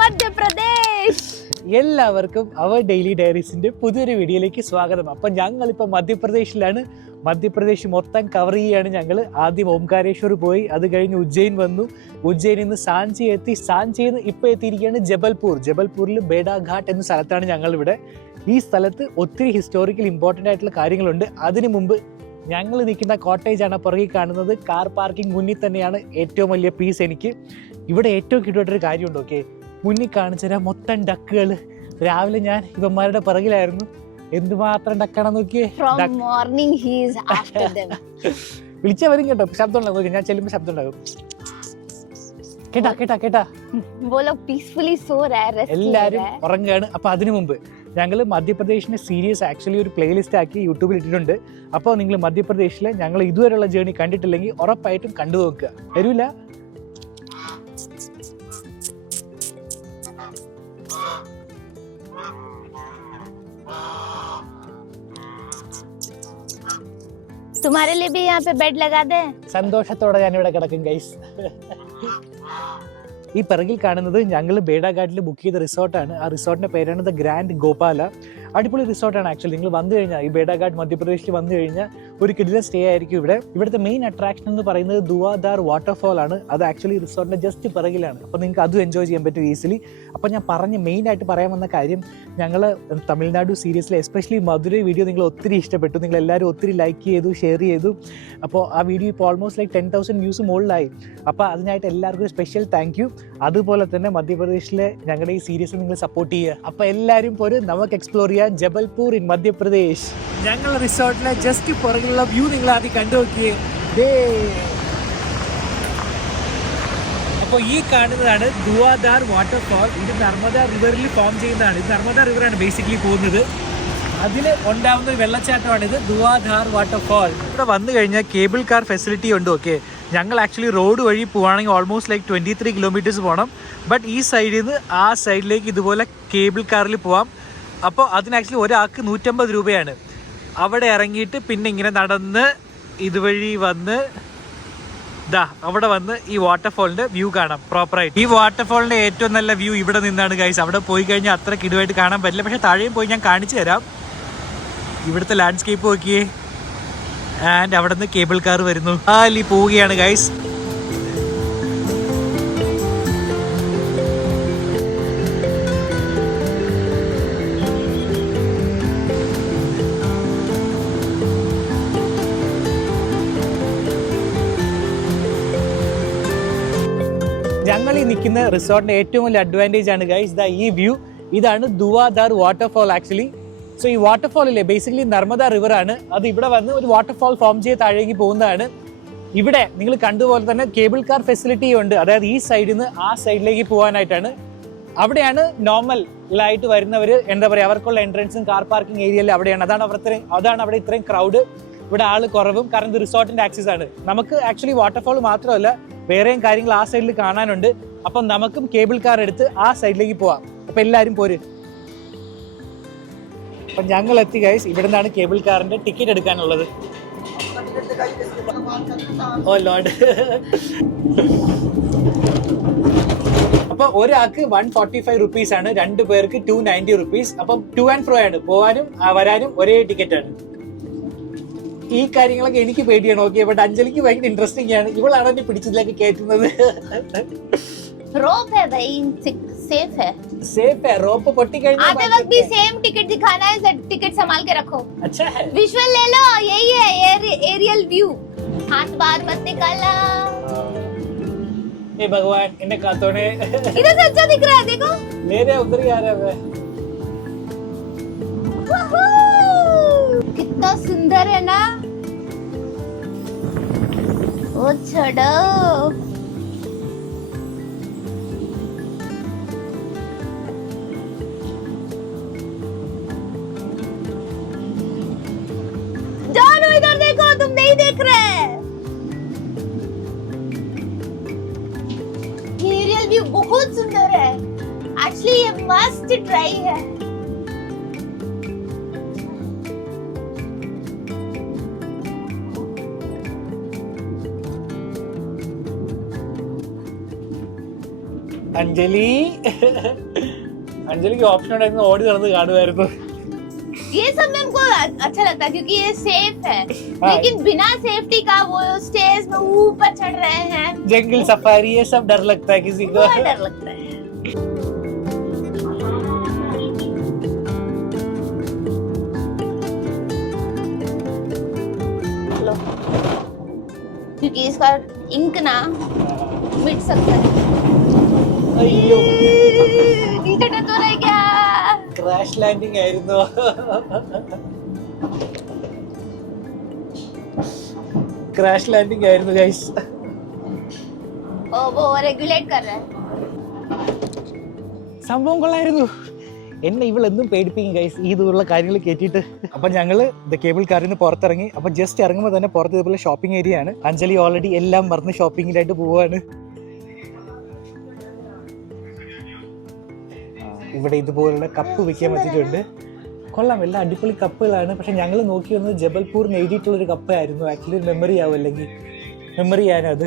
മധ്യപ്രദേശ്. എല്ലാവർക്കും അവർ ഡെയിലി ഡയറീസിന്റെ പുതിയൊരു വീഡിയോയിലേക്ക് സ്വാഗതം. അപ്പം ഞങ്ങളിപ്പോൾ മധ്യപ്രദേശിലാണ്. മധ്യപ്രദേശ് മൊത്തം കവർ ചെയ്യുകയാണ് ഞങ്ങൾ. ആദ്യം ഓംകാരേശ്വർ പോയി, അത് കഴിഞ്ഞ് ഉജ്ജയിൻ വന്നു. ഉജ്ജയിനിൽ നിന്ന് സാഞ്ചി എത്തി. സാഞ്ചിയിൽ നിന്ന് ഇപ്പോൾ എത്തിയിരിക്കുകയാണ് ജബൽപൂർ. ജബൽപൂരിൽ ബേഡാഘാട്ട് എന്ന സ്ഥലത്താണ് ഞങ്ങളിവിടെ. ഈ സ്ഥലത്ത് ഒത്തിരി ഹിസ്റ്റോറിക്കൽ ഇമ്പോർട്ടൻ്റ് ആയിട്ടുള്ള കാര്യങ്ങളുണ്ട്. അതിനു മുമ്പ് ഞങ്ങൾ നിൽക്കുന്ന കോട്ടേജാണ് പുറകിൽ കാണുന്നത്. കാർ പാർക്കിംഗ് മുന്നിൽ തന്നെയാണ് ഏറ്റവും വലിയ പീസ്. എനിക്ക് ഇവിടെ ഏറ്റവും കിട്ടുമായിട്ടൊരു കാര്യമുണ്ട്. ഓക്കെ, മുന്നിൽ കാണിച്ചു തരാം. മൊത്തം ഡക്കുകൾ. രാവിലെ ഞാൻ ഇവന്മാരുടെ പിറകിലായിരുന്നു. എന്തുമാത്രം ഡക്കാണെന്ന് നോക്കിയേ. വിളിച്ചാൽ വരും കേട്ടോ. ശബ്ദം ഉണ്ടാകും. ഞാൻ ചെല്ലുമ്പോൾ ശബ്ദം ഉണ്ടാകും. കേട്ടാ കേട്ടാ കേട്ടാ എല്ലാരും ഉറങ്ങുകയാണ്. അപ്പൊ അതിനു മുമ്പ് ഞങ്ങൾ മധ്യപ്രദേശിനെ സീരീസ് ആക്ച്വലി ഒരു പ്ലേലിസ്റ്റ് ആക്കി യൂട്യൂബിൽ ഇട്ടിട്ടുണ്ട്. അപ്പോൾ നിങ്ങൾ മധ്യപ്രദേശിലെ ഞങ്ങൾ ഇതുവരെയുള്ള ജേർണി കണ്ടിട്ടില്ലെങ്കിൽ ഉറപ്പായിട്ടും കണ്ടു നോക്കുക. വരൂല. तुम्हारे लिए भी यहाँ पे बेड लगा दे. സന്തോഷത്തോടെ ഞാനിവിടെ കിടക്കും ഗൈസ്. ഈ പിറകിൽ കാണുന്നത് ഞങ്ങൾ ബേഡാഘാട്ടിൽ ബുക്ക് ചെയ്ത റിസോർട്ടാണ്. ആ റിസോർട്ടിന്റെ പേരാണ് ദ ഗ്രാൻഡ് ഗോപാല. അടിപൊളി റിസോർട്ടാണ് ആക്ച്വലി. നിങ്ങൾ വന്നു കഴിഞ്ഞാൽ ഈ ബേഡാഘാട്ട് മധ്യപ്രദേശിൽ വന്നു കഴിഞ്ഞാൽ ഒരു കിടിലൻ സ്റ്റേ ആയിരിക്കും ഇവിടെ. ഇവിടുത്തെ മെയിൻ അട്രാക്ഷൻ എന്ന് പറയുന്നത് ദുവാദാർ വാട്ടർഫോൾ ആണ്. അത് ആക്ച്വലി റിസോർട്ടിന്റെ ജസ്റ്റ് പിറകിലാണ്. അപ്പോൾ നിങ്ങൾക്ക് അതും എൻജോയ് ചെയ്യാൻ പറ്റും ഈസിലി. അപ്പോൾ ഞാൻ മെയിൻ ആയിട്ട് പറയാൻ വന്ന കാര്യം, ഞങ്ങൾ തമിഴ്നാടു സീരീസിലെ എസ്പെഷ്യലി മധുരൈ വീഡിയോ നിങ്ങൾ ഒത്തിരി ഇഷ്ടപ്പെട്ടു. നിങ്ങൾ എല്ലാവരും ഒത്തിരി ലൈക്ക് ചെയ്തു, ഷെയർ ചെയ്തു. അപ്പോൾ ആ വീഡിയോ ഇപ്പോൾ ഓൾമോസ്റ്റ് ലൈക്ക് 10,000 വ്യൂസ് മുകളിലായി. അപ്പോൾ അതിനായിട്ട് എല്ലാവർക്കും ഒരു സ്പെഷ്യൽ താങ്ക് യു. അതുപോലെ തന്നെ മധ്യപ്രദേശിലെ ഞങ്ങളുടെ ഈ സീരീസ് നിങ്ങൾ സപ്പോർട്ട് ചെയ്യുക. അപ്പോൾ എല്ലാവരും പോരും, നമുക്ക് എക്സ്പ്ലോർ ചെയ്യാം ജബൽപൂർ ഇൻ മധ്യപ്രദേശ്. ഞങ്ങൾ റിസോർട്ടിലെ ജസ്റ്റ് പുറകിലുള്ള വ്യൂ നിങ്ങൾ ആദ്യം കണ്ടു നോക്കിയേ. അപ്പോൾ ഈ കാണുന്നതാണ് ദുവാദാർ വാട്ടർഫാൾ. ഇത് നർമ്മദ റിവറിൽ ഫോം ചെയ്യുന്നതാണ്. ഇത് നർമ്മദ റിവറാണ് ബേസിക്കലി പോകുന്നത്. അതിൽ ഉണ്ടാവുന്ന ഒരു വെള്ളച്ചാട്ടമാണ് ഇത് ദുവാദാർ വാട്ടർഫാൾ. ഇവിടെ വന്നു കഴിഞ്ഞാൽ കേബിൾ കാർ ഫെസിലിറ്റി ഉണ്ട്. ഓക്കെ, ഞങ്ങൾ ആക്ച്വലി റോഡ് വഴി പോവുകയാണെങ്കിൽ ഓൾമോസ്റ്റ് ലൈക്ക് 23 കിലോമീറ്റേഴ്സ് പോകണം. ബട്ട് ഈ സൈഡിൽ നിന്ന് ആ സൈഡിലേക്ക് ഇതുപോലെ കേബിൾ കാറിൽ പോവാം. അപ്പോൾ അതിന് ആക്ച്വലി ഒരാൾക്ക് 150 രൂപയാണ്. അവിടെ ഇറങ്ങിയിട്ട് പിന്നെ ഇങ്ങനെ നടന്ന് ഇതുവഴി വന്ന് അവിടെ വന്ന് ഈ വാട്ടർഫോളിൻ്റെ വ്യൂ കാണാം പ്രോപ്പറായിട്ട്. ഈ വാട്ടർഫോളിൻ്റെ ഏറ്റവും നല്ല വ്യൂ ഇവിടെ നിന്നാണ് ഗൈസ്. അവിടെ പോയി കഴിഞ്ഞാൽ അത്ര കിടുവായിട്ട് കാണാൻ പറ്റില്ല. പക്ഷേ താഴെയും പോയി ഞാൻ കാണിച്ചു തരാം. ഇവിടുത്തെ ലാൻഡ്സ്കേപ്പ് നോക്കിയേ. ആൻഡ് അവിടെ നിന്ന് കേബിൾ കാർ വരുന്നു. ആലി പോവുകയാണ് ഗൈസ്. ഞങ്ങൾ ഈ നിൽക്കുന്ന റിസോർട്ടിന്റെ ഏറ്റവും വലിയ അഡ്വാൻറ്റേജ് ആണ് ഗൈസ് ഈ വ്യൂ. ഇതാണ് ദുവാദാർ വാട്ടർഫോൾ ആക്ച്വലി. സോ ഈ വാട്ടർഫോളില്ലേ ബേസിക്കലി നർമ്മദ റിവർ ആണ്. അത് ഇവിടെ വന്ന് ഒരു വാട്ടർഫോൾ ഫോം ചെയ്ത് താഴേക്ക് പോകുന്നതാണ്. ഇവിടെ നിങ്ങൾ കണ്ടുപോലെ തന്നെ കേബിൾ കാർ ഫെസിലിറ്റി ഉണ്ട്. അതായത് ഈ സൈഡിൽ നിന്ന് ആ സൈഡിലേക്ക് പോകാനായിട്ടാണ്. അവിടെയാണ് നോർമലായിട്ട് വരുന്നവർ എന്താ പറയുക, അവർക്കുള്ള എൻട്രൻസും കാർ പാർക്കിംഗ് ഏരിയയിൽ അവിടെയാണ്. അതാണ് അവിടെ ഇത്രയും ക്രൗഡ്. ഇവിടെ ആൾ കുറവും, കാരണം ഇത് റിസോർട്ടിന്റെ ആക്സസ് ആണ്. നമുക്ക് ആക്ച്വലി വാട്ടർഫോൾ മാത്രമല്ല വേറെയും കാര്യങ്ങൾ ആ സൈഡിൽ കാണാനുണ്ട്. അപ്പം നമുക്കും കേബിൾ കാർ എടുത്ത് ആ സൈഡിലേക്ക് പോവാം. അപ്പം എല്ലാവരും പോര്. അപ്പം ഞങ്ങൾ എത്തി ഗൈസ്. ഇവിടെ നിന്നാണ് കേബിൾ കാറിന്റെ ടിക്കറ്റ് എടുക്കാനുള്ളത്. ഓ ലോർഡ്. അപ്പൊ ഒരാൾക്ക് 145 റുപ്പീസ് ആണ്, 2 പേർക്ക് 290 റുപ്പീസ്. അപ്പം ടു ആൻഡ് ഫ്രോ ആണ്, പോവാനും വരാനും ഒരേ ടിക്കറ്റ് ആണ്. ഈ കാര്യങ്ങളൊക്കെ എനിക്ക് പേടിയാണ്. ഓക്കെ, ബട്ട് അഞ്ജലിക്ക് ഭയങ്കര ഇൻട്രസ്റ്റിംഗ് ആണ്. ഇവളാണ് എന്നെ പിടിച്ചതിലേക്ക് കയറ്റുന്നത്. रोप है भाई, सेफ है. सेफ है. रोप പൊട്ടി കഴിഞ്ഞാൽ आते वक्त भी सेम टिकट दिखाना है. टिकट संभाल के रखो. अच्छा है. विजुअल ले लो. यही है एरियल व्यू. हाथ बाहर मत निकालना. हे भगवान, इन्हें कातों ने इधर से अच्छा दिख रहा है. देखो मेरे उधर ही आ रहा है. कितना सुंदर है ना. ओ छोड़ो. जानो इधर देखो, तुम नहीं देख रहे. एरियल व्यू बहुत सुंदर है. एक्चुअली ये मस्ट ट्राई है. അഞ്ജലി അഞ്ജലിക്ക് ഓപ്ഷൻ ഉണ്ടായിരുന്നു, ഓടി നടന്ന് കാണുമായിരുന്നു. ये सब में हमको अच्छा लगता है क्योंकि ये सेफ है, लेकिन बिना सेफ्टी का वो स्टेज में ऊपर चढ़ रहे हैं, जंगल सफारी, ये सब डर लगता है किसी को. बहुत डर लगता है. लो, क्योंकि इसका इंक ना मिट सकता है. अय्यो, नीचे तो रह गया. ക്രാഷ് ലാൻഡിംഗ് ആയിരുന്നു. ക്രാഷ് ലാൻഡിംഗ് ആയിരുന്നു ഗൈസ്. ओ वो रेगुलेट कर रहा है. സംഭവം കൊള്ളായിരുന്നു. എന്നെ ഇവളെന്നും പേടിപ്പിക്കും ഗൈസ് ഈ ദൂരമുള്ള കാര്യങ്ങൾ കേട്ടിട്ട്. അപ്പം ഞങ്ങള് കേബിൾ കാറിൽ നിന്ന് പുറത്തിറങ്ങി. അപ്പം ജസ്റ്റ് ഇറങ്ങുമ്പോൾ തന്നെ പുറത്ത് ഇതുപോലെ ഷോപ്പിംഗ് ഏരിയ ആണ്. അഞ്ജലി ഓൾറെഡി എല്ലാം മറന്ന് ഷോപ്പിങ്ങിനായിട്ട് പോവാണ്. ഇവിടെ ഇതുപോലുള്ള കപ്പ് വിൽക്കാൻ വെച്ചിട്ടുണ്ട്. കൊള്ളാം, എല്ലാം അടിപൊളി കപ്പുകളാണ്. പക്ഷെ ഞങ്ങൾ നോക്കി വന്നത് ജബൽപൂർ എഴുതിയിട്ടുള്ളൊരു കപ്പായിരുന്നു. ആക്ച്വലി ഒരു മെമ്മറി ആവും, അല്ലെങ്കിൽ മെമ്മറി ചെയ്യാനത്.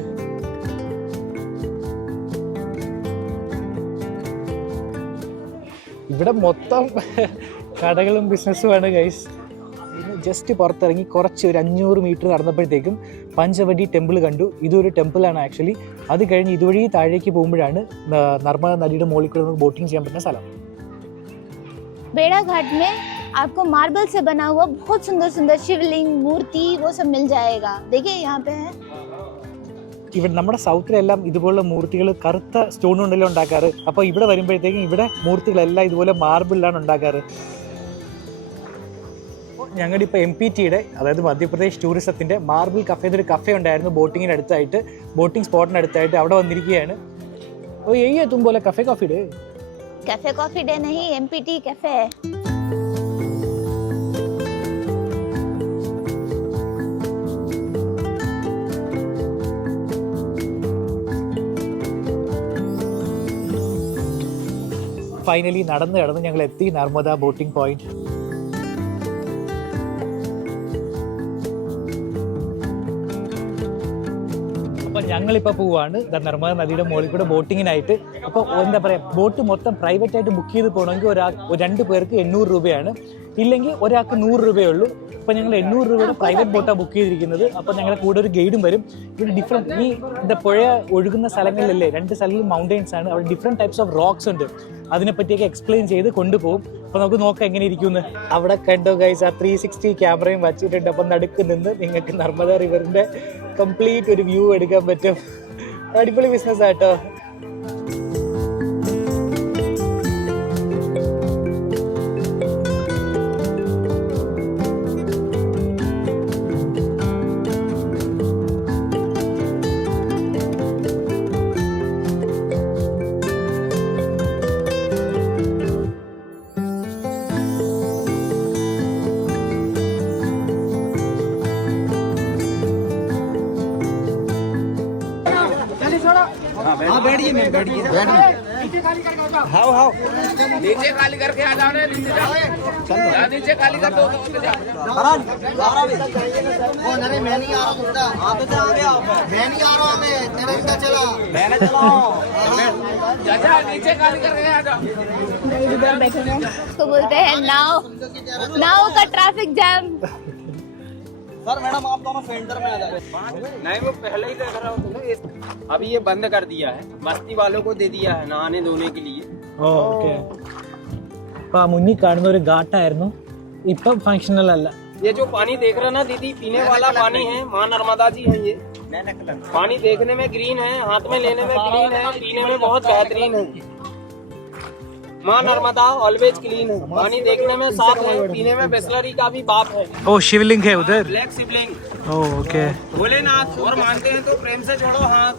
ഇവിടെ മൊത്തം കടകളും ബിസിനസ്സുമാണ് ഗൈസ്. ജസ്റ്റ് പുറത്തിറങ്ങി കുറച്ച് ഒരു 500 മീറ്റർ നടന്നപ്പോഴത്തേക്കും പഞ്ചവടി ടെമ്പിൾ കണ്ടു. ഇതൊരു ടെമ്പിളാണ് ആക്ച്വലി. അത് കഴിഞ്ഞ് ഇതുവഴി താഴേക്ക് പോകുമ്പോഴാണ് നർമ്മദ നദിയുടെ മുകളിൽ കൂടെ നമുക്ക് ബോട്ടിംഗ് ചെയ്യാൻ പറ്റുന്ന സ്ഥലം. बेड़ाघाट में आपको मार्बल से बना हुआ बहुत सुंदर सुंदर शिवलिंग, मूर्ति, वो सब मिल जाएगा. देखिए यहाँ पे है. ഇവിടെ നമ്മുടെ സൗത്തിലെല്ലാം ഇതുപോലുള്ള മൂർത്തികൾ കറുത്ത സ്റ്റോൺ കൊണ്ടല്ലോ ഉണ്ടാക്കാറ്. അപ്പോൾ ഇവിടെ വരുമ്പോഴത്തേക്കും ഇവിടെ മൂർത്തികളെല്ലാം ഇതുപോലെ മാർബിളിലാണ് ഉണ്ടാക്കാറ്. ഞങ്ങളുടെ ഇപ്പോൾ MPTയുടെ, അതായത് മധ്യപ്രദേശ് ടൂറിസത്തിൻ്റെ മാർബിൾ കഫേ എന്നൊരു കഫേ ഉണ്ടായിരുന്നു ബോട്ടിങ്ങിന് അടുത്തായിട്ട്, ബോട്ടിംഗ് സ്പോട്ടിന് അടുത്തായിട്ട്. അവിടെ വന്നിരിക്കുകയാണ്. ഓ യही तुम बोले कफे coffee day. Cafe coffee day नहीं, MPT कैफे है. ഫൈനലി നടന്ന് ഞങ്ങൾ എത്തി നർമ്മദ ബോട്ടിംഗ് പോയിന്റ്. അപ്പോൾ ഞങ്ങളിപ്പോൾ പോവാണ് നർമ്മദ നദിയുടെ മുകളിൽ കൂടെ ബോട്ടിങ്ങിനായിട്ട്. അപ്പോൾ എന്താ പറയുക, ബോട്ട് മൊത്തം പ്രൈവറ്റ് ആയിട്ട് ബുക്ക് ചെയ്ത് പോകണമെങ്കിൽ 2 പേർക്ക് 800 രൂപയാണ്, ഇല്ലെങ്കിൽ ഒരാൾക്ക് 100 രൂപയേ ഉള്ളൂ. അപ്പോൾ ഞങ്ങൾ 800 രൂപയുടെ പ്രൈവറ്റ് ബോട്ടാണ് ബുക്ക് ചെയ്തിരിക്കുന്നത്. അപ്പോൾ ഞങ്ങളുടെ കൂടെ ഒരു ഗൈഡും വരും. ഇവിടെ ഡിഫറെൻറ്റ് ഈ പുഴ ഒഴുകുന്ന സ്ഥലങ്ങളിലല്ലേ, 2 സ്ഥലങ്ങളിൽ മൗണ്ടെയിൻസ് ആണ്. അവിടെ ഡിഫറെൻറ്റ് ടൈപ്സ് ഓഫ് റോക്സ് ഉണ്ട്. അതിനെപ്പറ്റിയൊക്കെ എക്സ്പ്ലെയിൻ ചെയ്ത് കൊണ്ടുപോകും. അപ്പോൾ നമുക്ക് നോക്കാം എങ്ങനെ ഇരിക്കുമെന്ന്. അവിടെ കണ്ടോ ഗൈസ്, ആ 360 ക്യാമറയും വച്ചിട്ടുണ്ട്. അപ്പം നടുക്ക് നിന്ന് നിങ്ങൾക്ക് നർമ്മദ റിവറിൻ്റെ കംപ്ലീറ്റ് ഒരു വ്യൂ എടുക്കാൻ പറ്റും. അടിപൊളി ബിസിനസ് ആട്ടോ. हाँ बैठिए मैं बैठिए हाँ हाँ नीचे खाली करके आ जाओ नीचे जाओ नीचे खाली कर दो अरे मैं नहीं आ रहा आप तो आ गया मैं नहीं आ रहा मैं तेरा इनका चला मैंने चलाओ चाचा नीचे खाली करके आ जाओ इसको बोलते हैं नाव का ट्रैफिक जैम. सर मैडम आप दोनों सेंटर में आ जाए. नहीं वो पहले ही देख रहा हूँ. अभी ये बंद कर दिया है, मस्ती वालों को दे दिया है नहाने धोने के लिए. ഓക്കെ. അപ്പോൾ ആ മുന്നിൽ കാണുന്ന ഒരു ഘാട്ടായിരുന്നു, ഇപ്പം ഫങ്ഷണൽ അല്ല. ये जो पानी देख रहे हैं ना दीदी, पीने वाला पानी है. माँ नर्मदा जी है ये. पानी देखने में ग्रीन है, हाथ में लेने में क्लीन है, पीने में बहुत बेहतरीन है. माँ नर्मदा ऑलवेज क्लीन है. पानी देखने में साफ है, पीने में बिस्लरी का भी बाप है. ओ शिवलिंग है उधर. ब्लैक शिवलिंग. ओ ओके. भोलेनाथ और मानते हैं तो प्रेम से जोड़ो हाथ.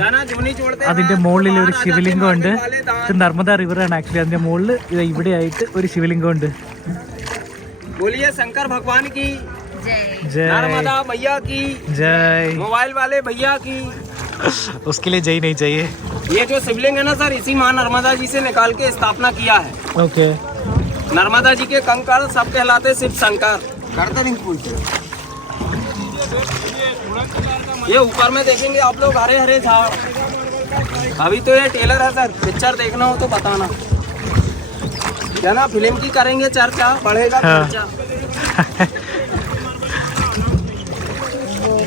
जाना जो नहीं जोड़ते. അതിന്റെ മുകളിൽ ഒരു ശിവലിംഗം ഉണ്ട്. ഇത് നർമ്മദ റിവർ ആണ് ആക്ച്വലി. അതിന്റെ മുകളിൽ ഇവിടെ ആയിട്ട് ഒരു ശിവലിംഗം ഉണ്ട്. बोलिए शंकर भगवान की जय, नर्मदा भैया की जय. मोबाइल वाले भैया की. उसके लिए जय नहीं चाहिए. ये जो शिवलिंग है ना सर, इसी माँ नर्मदा जी से निकाल के स्थापना किया है. ओके. नर्मदा जी के कंकड़ सब कहलाते शिव शंकर. करते नहीं पूछते. ये ऊपर में देखेंगे आप लोग हरे हरे झाड़. अभी तो ये टेलर है सर, पिक्चर देखना हो तो बताना, क्या ना फिल्म की करेंगे चर्चा, बढ़ेगा खर्चा।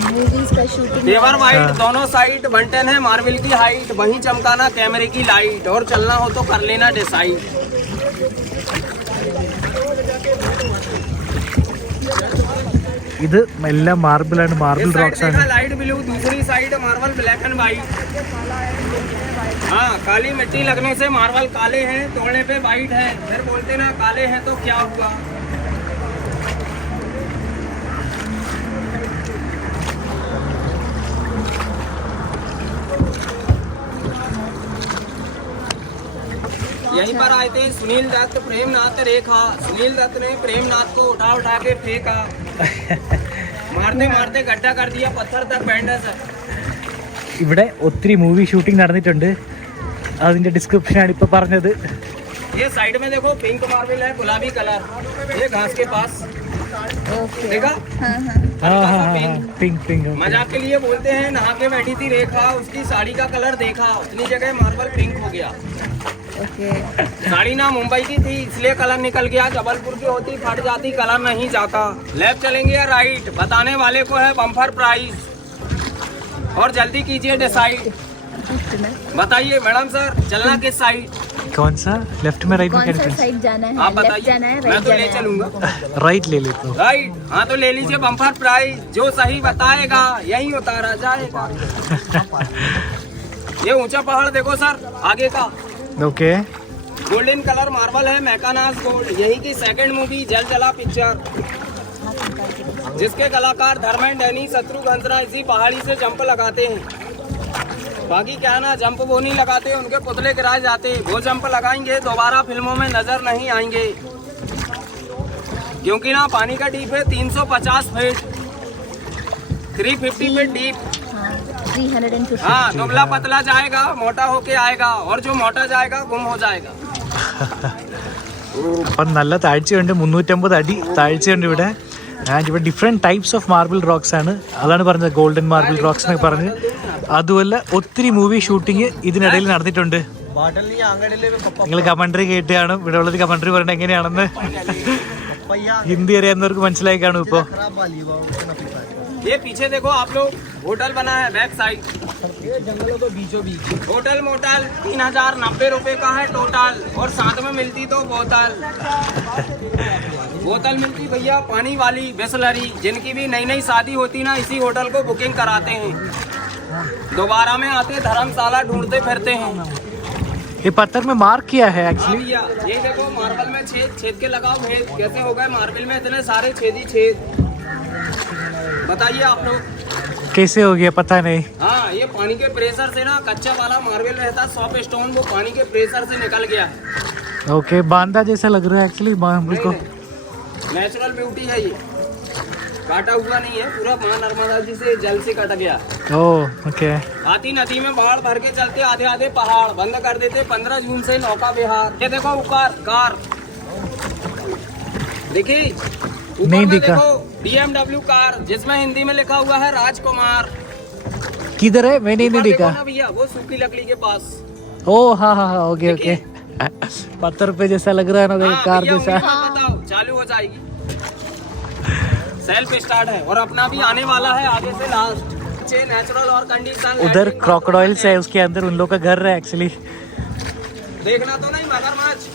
मूवीज का शूटिंग पेवर वाइट दोनों साइड 110 है मार्बल की हाइट, वहीं चमकाना कैमरे की लाइट, और चलना हो तो कर लेना डिसाइड। ഇത് എല്ലാം മാർബിളാണ്, മാർബിൾ റോക്സ് ആണ്. लाइट ब्लू, दूसरी side marble black and white. हाँ, काली मिट्टी लगने से मार्बल काले हैं, तोड़ने पे व्हाइट है, फिर बोलते ना काले हैं तो क्या हुआ। यहीं पर आए थे सुनील दत्त, प्रेमनाथ रेखा। सुनील दत्त ने प्रेमनाथ को उठा उठा के फेंका, मारते मारते गड्ढा कर दिया, पत्थर तक बैंडेज। ഇവിടെ ഒത്തിരി മൂവി ഷൂട്ടിംഗ് നടന്നിട്ടുണ്ട്, അതിന്റെ ഡിസ്ക്രിപ്ഷൻ ആണ് ഇപ്പൊ പറഞ്ഞത്. ये साइड में देखो पिंक मार्बल है, गुलाबी कलर, ये घास के पास देखा। पिंक पिंक मजाक के लिए बोलते हैं नहा के बैठी थी रेखा, उसकी साड़ी का कलर देखा, उतनी जगह मार्बल पिंक हो गया। साड़ी ना मुंबई की थी इसलिए कलर निकल गया, जबलपुर की होती फट जाती कलर नहीं जाता। लेफ्ट चलेंगे या राइट, बताने वाले को है बम्पर प्राइस, और जल्दी कीजिए डिसाइड। बताइए मैडम सर, चलना किस साइड? कौन सा, लेफ्ट में राइट में कौन सा साइड जाना है? आप लेफ्ट बताइए, जाना है, मैं राइट तो ले जाना है? चलूंगा। राइट ले लेते हो. राइट, हाँ तो ले लीजिए बम्पर प्राइस, जो सही बताएगा यही उतारा जाएगा। ये ऊंचा पहाड़ देखो सर आगे का, ओके. गोल्डन कलर मार्बल है, मैकानास गोल्ड। यही की सेकंड मूवी जल जला पिक्चर, जिसके कलाकार धर्मेंद्र, डैनी, शत्रुघ्न सिन्हा इसी पहाड़ी से जंप लगाते हैं। बाकी क्या ना, जंप वो नहीं लगाते, उनके पुतले गिराए जाते। वो जंप लगाएंगे दोबारा फिल्मों में नजर नहीं आएंगे, क्योंकि ना पानी का डीप है 350 फीट, 350 फीट डीप। 350. हाँ, दुबला पतला जाएगा, मोटा होके आएगा, और जो मोटा जाएगा गुम हो जाएगा। അപ്പം നല്ല താഴ്ചയുണ്ട്, 350 അടി താഴ്ചയുണ്ട് ഇവിടെ. ആൻഡ് ഇവിടെ different types of marble rocks ആണ്, അതാണ് പറഞ്ഞത് ഗോൾഡൻ മാർബിൾ റോക്സ് എന്നൊക്കെ പറഞ്ഞ്. അതുമല്ല ഒത്തിരി മൂവി ഷൂട്ടിങ് ഇതിനിടയിൽ നടന്നിട്ടുണ്ട്. നിങ്ങൾ കമൻട്രി കേട്ട് കാണും, ഇവിടെ ഉള്ളത് കമൻട്രി പറയുന്നത് എങ്ങനെയാണെന്ന് ഹിന്ദി അറിയാവുന്നവർക്ക് മനസ്സിലായി കാണും. ഇപ്പോൾ ये पीछे देखो आप लोग, होटल बना है बैक साइड, जंगलों के बीचों बीच। होटल मोटल 3090 रुपए का है टोटल, और साथ में मिलती तो बोतल मिलती भैया पानी वाली बिसलरी। जिनकी भी नई नई शादी होती ना, इसी होटल को बुकिंग कराते हैं, दोबारा में आते धर्मशाला ढूंढते फिरते हैं। ये पत्थर में मार्क किया है एक्चुअली. भैया ये देखो मार्बल में छेद के लगाओ भेद, कैसे हो गए मार्बल में इतने सारे छेद ही छेद, बताइए आप लोग कैसे हो गया पता नहीं. हाँ, ये पानी के प्रेशर से ना, कच्चा वाला मार्बल रहता सॉफ्ट स्टोन, वो पानी के प्रेशर से निकल गया है। ओके, बांधा जैसा लग रहा है एक्चुअली मार्बल को. नेचुरल ब्यूटी है ये, काटा हुआ नहीं है, पूरा मां नर्मदा जी से जल से कट गया। Oh okay. हाथी नदी में बाढ़ भर के चलते आधे आधे पहाड़ बंद कर देते 15 जून से नौका विहार। ये देखो ऊपर कार देखी, नहीं दिखा. BMW कार, जिसमें हिंदी में लिखा हुआ है राजकुमार। किधर है, मैंने नहीं देखो देखा. ना भैया, वो सूखी लकड़ी के पास। ओह हाँ हाँ हाँ, ओके ओके. पत्थर पे जैसा लग रहा है ना, हाँ, कार भैया, जैसा. उन्हीं को बताओ, चालू हो जाएगी, सेल्फ स्टार्ट है, और अपना भी आने वाला है आगे से लास्ट। नेचुरल और कंडीशन उधर क्रोकोडाइल्स है, उसके अंदर उन लोग का घर है एक्चुअली. देखना तो नहीं मगरमच्छ,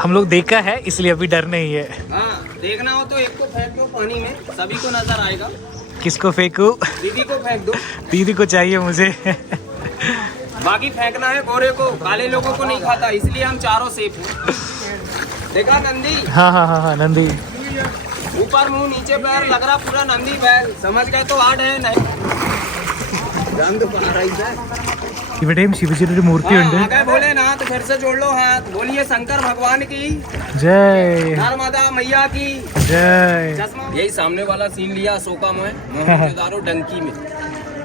हम लोग देखा है इसलिए अभी डर नहीं है. हाँ देखना हो तो एक को फेंक दो पानी में, सभी को नजर आएगा। किसको फेंकू? दीदी को फेंक दो, दीदी को चाहिए मुझे. बाकी फेंकना है गोरे को, काले लोगों को नहीं खाता, इसलिए हम चारों सेफ हैं। देखा नंदी? हाँ हाँ हाँ हाँ, नंदी. ऊपर मुंह नीचे पैर, लग रहा पूरा नंदी बैल, समझ गए तो आठ है नहीं। गंद पा रही है। ഇവിടെയും ശിവജിയുടെ ഒരു മൂർത്തിയുണ്ട്. आ गए भोलेनाथ, फिर से जोड़ लो हाथ, बोलिए शंकर भगवान की जय, नर्मदा मैया की जय. यही सामने वाला सीन लिया अशोका में, मोहनजोदारो डंकी में।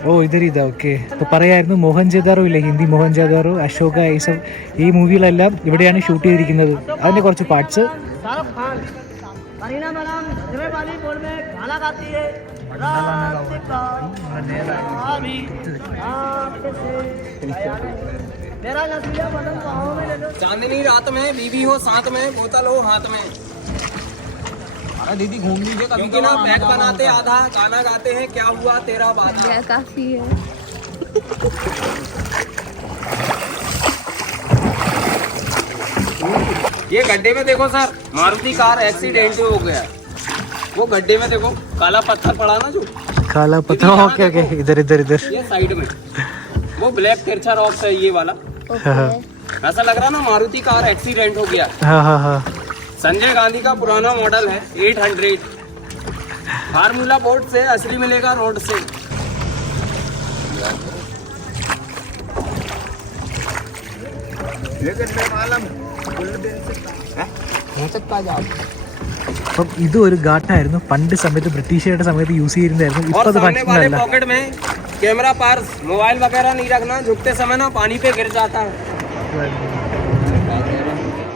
ഓ ഇതർ ഇതാ ഓക്കെ. അപ്പോൾ പറയായിരുന്നു മോഹൻജദാറോ ഇല്ലേ, ഹിന്ദി മോഹൻജദാറോ, അശോക, ഈ മൂവികളെല്ലാം ഇവിടെയാണ് ഷൂട്ട് ചെയ്തിരിക്കുന്നത്. അതിൻ്റെ കുറച്ച് പാർട്സ്. चांदनी रात में बीवी हो साथ में बोतल हो हाथ में। अरे दीदी घूम लीजिए कभी कि ना बैग बनाते आधा गाना गाते हैं क्या हुआ तेरा बात काफी है। ये गड्ढे में देखो सर, मारुति कार एक्सीडेंट हो गया। वो गड्ढे में देखो काला पत्थर पड़ा ना, जो काला पत्थर। ओके ओके, इधर इधर इधर ये साइड में वो ब्लैक तिरछा रॉक्स है ये वाला। ऐसा लग रहा ना मारुति कार एक्सीडेंट हो गया। हाँ हाँ हाँ। संजय गांधी का पुराना मॉडल है 800। फार्मूला बोर्ड से असली मिलेगा रोड से। അപ്പം ഇത് ഒരു ഘാട്ടായിരുന്നു പണ്ട് സമയത്ത് ബ്രിട്ടീഷുകാരുടെ സമയത്ത് യൂസ് ചെയ്തിരുന്നായിരുന്നു. ഇപ്പൊ അത് പറ്റുന്നതല്ല. पॉकेट में कैमरा पर्स मोबाइल वगैरह नहीं रखना, झुकते समय ना पानी पे गिर जाता है।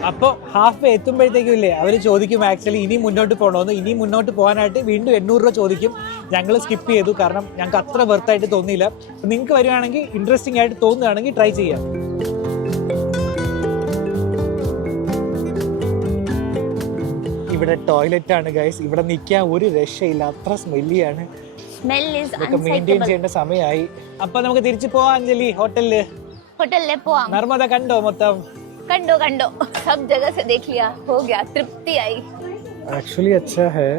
അപ്പോൾ ഹാഫ് വേ എത്തുമ്പോഴത്തേക്കും ഇല്ലേ അവർ ചോദിക്കും ആക്ച്വലി ഇനി മുന്നോട്ട് പോകണമെന്ന്. ഇനി മുന്നോട്ട് പോകാനായിട്ട് വീണ്ടും 800 രൂപ ചോദിക്കും. ഞങ്ങൾ സ്കിപ്പ് ചെയ്തു, കാരണം ഞങ്ങൾക്ക് അത്ര വെർത്തായിട്ട് തോന്നിയില്ല. അപ്പം നിങ്ങൾക്ക് വരുവാണെങ്കിൽ ഇൻട്രസ്റ്റിംഗ് ആയിട്ട് തോന്നുകയാണെങ്കിൽ ട്രൈ ചെയ്യാം. ഇവിടെ ടോയ്ലറ്റ് ആണ് ഗൈസ്. ഇവിടെ നിൽക്കാൻ ഒരു രക്ഷയില്ല, അത്ര സ്മെല്ലിയാണ്. ഇതൊക്കെ മെയിൻറ്റെയിൻ ചെയ്യേണ്ട സമയമായി. അപ്പൊ നമുക്ക് തിരിച്ചു പോവാം അഞ്ജലി ഹോട്ടലില്. നർമ്മദ കണ്ടോ മൊത്തം? कंडो कंडो सब जगह से देख लिया, हो गया, तृप्ति आई। एक्चुअली अच्छा है,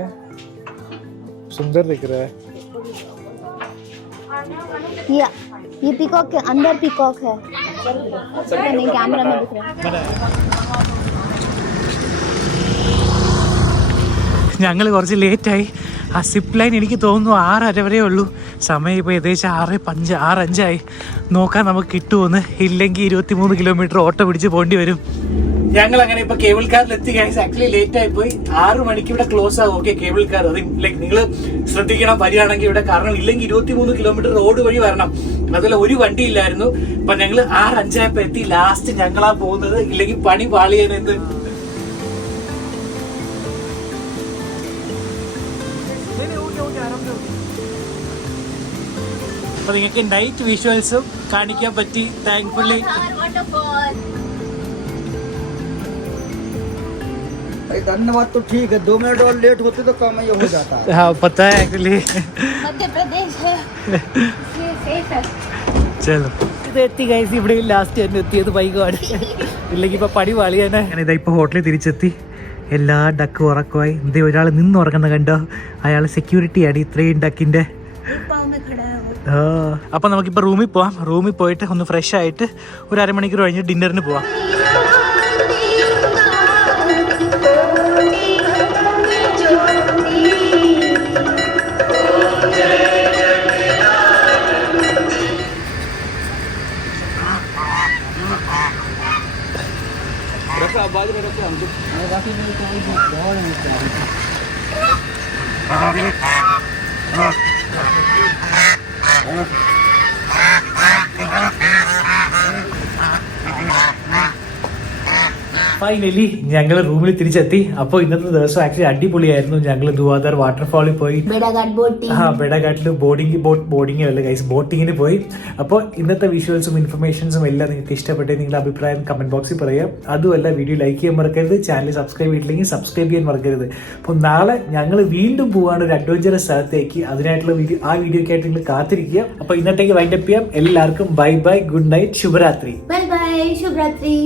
सुंदर दिख रहा है। ये पीकॉक के अंदर पीकॉक है, नहीं कैमरा में दिख रहा है। ഞങ്ങൾ കുറച്ച് ലേറ്റായി. ആ സിപ്പ് ലൈൻ എനിക്ക് തോന്നുന്നു 6:30 വരെ ഉള്ളൂ. സമയം ഇപ്പോൾ ഏകദേശം 6:05 നോക്കാൻ നമുക്ക് കിട്ടുമെന്ന്. ഇല്ലെങ്കിൽ 23 കിലോമീറ്റർ ഓട്ടോ പിടിച്ച് പോകേണ്ടി വരും. ഞങ്ങൾ അങ്ങനെ ഇപ്പൊ കേബിൾ കാറിൽ എത്തി. ആക്ച്വലി ലേറ്റ് ആയി പോയി. 6 മണിക്ക് ഇവിടെ ക്ലോസ് ആകും. ഓക്കെ, കേബിൾ കാർ അത് ലൈക്ക് നിങ്ങൾ ശ്രദ്ധിക്കണം വരികയാണെങ്കിൽ ഇവിടെ. കാരണം ഇല്ലെങ്കിൽ 23 കിലോമീറ്റർ റോഡ് വഴി വരണം. അതുപോലെ ഒരു വണ്ടി ഇല്ലായിരുന്നു. അപ്പൊ ഞങ്ങൾ 6:05 എത്തി. ലാസ്റ്റ് ഞങ്ങളാ പോകുന്നത്. ഇല്ലെങ്കിൽ പണി പാളിയാണെന്ന്. അപ്പൊ നിങ്ങൾക്ക് നൈറ്റ് വിഷ്വൽസും കാണിക്കാൻ പറ്റി, താങ്ക്ഫുള്ളി. धन्यवाद तो ठीक है, 2 मिनट और लेट होते तो काम ये हो जाता है। हाँ पता है एक्चुअली. मध्य प्रदेश है, ये सेफ है. चलो ഇത് എത്തി ഗൈസ്. ഇവിടെ ലാസ്റ്റ് തന്നെ എത്തിയത് ബൈക്കാണ്. ഇല്ലെങ്കിൽ ഇപ്പൊ പടി പാളിയാണ്. ഞാനിതാ ഇപ്പൊ ഹോട്ടലിൽ തിരിച്ചെത്തി. എല്ലാ ഡക്കും ഉറക്കമായി. എന്തേ ഒരാൾ നിന്ന് ഉറങ്ങുന്ന കണ്ടോ? അയാൾ സെക്യൂരിറ്റിയാണ് ഇത്രയും ഡക്കിന്റെ. അപ്പൊ നമുക്കിപ്പോ റൂമിൽ പോവാം. റൂമിൽ പോയിട്ട് ഒന്ന് ഫ്രഷ് ആയിട്ട് ഒരു അരമണിക്കൂർ കഴിഞ്ഞ് ഡിന്നറിന് പോവാം. ഫൈനലി ഞങ്ങൾ റൂമിൽ തിരിച്ചെത്തി. അപ്പോൾ ഇന്നത്തെ ദിവസം ആക്ച്വലി അടിപൊളിയായിരുന്നു. ഞങ്ങൾ ദുവാദാർ വാട്ടർഫാളിൽ പോയി. ബെഡാഘാട്ടിൽ ബോട്ടിംഗ് അല്ല ഗൈസ്, ബോട്ടിങ്ങിന് പോയി. അപ്പോൾ ഇന്നത്തെ വിഷ്വൽസും ഇൻഫർമേഷൻസും എല്ലാം നിങ്ങൾക്ക് ഇഷ്ടപ്പെട്ടേ നിങ്ങളുടെ അഭിപ്രായം കമന്റ് ബോക്സിൽ പറയാം. അതുമല്ല വീഡിയോ ലൈക്ക് ചെയ്യാൻ മറക്കരുത്. ചാനൽ സബ്സ്ക്രൈബ് ചെയ്തില്ലെങ്കിൽ സബ്സ്ക്രൈബ് ചെയ്യാൻ മറക്കരുത്. അപ്പോൾ നാളെ ഞങ്ങൾ വീണ്ടും പോവാണ് ഒരു അഡ്വഞ്ചറസ് സ്ഥലത്തേക്ക്. അതിനായിട്ടുള്ള ആ വീഡിയോക്കായിട്ട് നിങ്ങൾ കാത്തിരിക്കുക. അപ്പോൾ ഇന്നത്തേക്ക് വൈൻഡപ്പ് ചെയ്യാം. എല്ലാവർക്കും ബൈ ബൈ, ഗുഡ് നൈറ്റ്, ശുഭരാത്രി. ബൈ ബൈ, ശുഭരാത്രി.